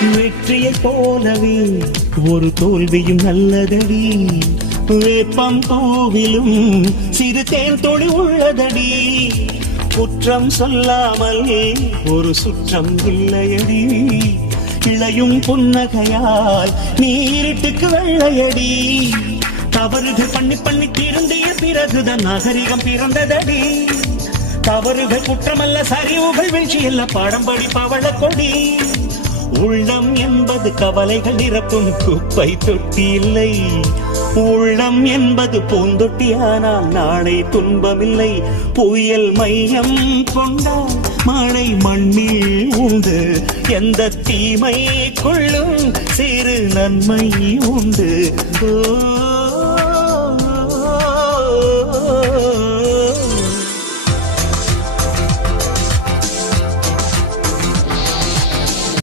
வெற்றியை போலவே ஒரு தோல்வியும் நல்லதடி. வேப்பம் பூவிலும் சிறு தேன் தொழி உள்ளதடி. குற்றம் சொல்லாமல் ஒரு சுற்றம் இல்லையடி. இளையும் புன்னகையால் நீரிட்டுக்கு வெள்ளையடி. தவறுகள் பண்ணி பண்ணி திருந்திய பிறகுதான் நாகரிகம் பிறந்ததடி. தவறுகள் குற்றமல்ல, சரிவுகள் வீழ்ச்சி இல்ல, பாடம்படி பவள கொடி. உள்ளம் என்பது கவலைகள் நிரப்பும் குப்பை தொட்டி இல்லை. உள்ளம் என்பது பூந்தொட்டியானால் நாளை துன்பமில்லை. புயல் மையம் கொண்டால் மழை மண்ணில் உண்டு. எந்த தீமை கொள்ளும் சிறு நன்மை உண்டு. ஓ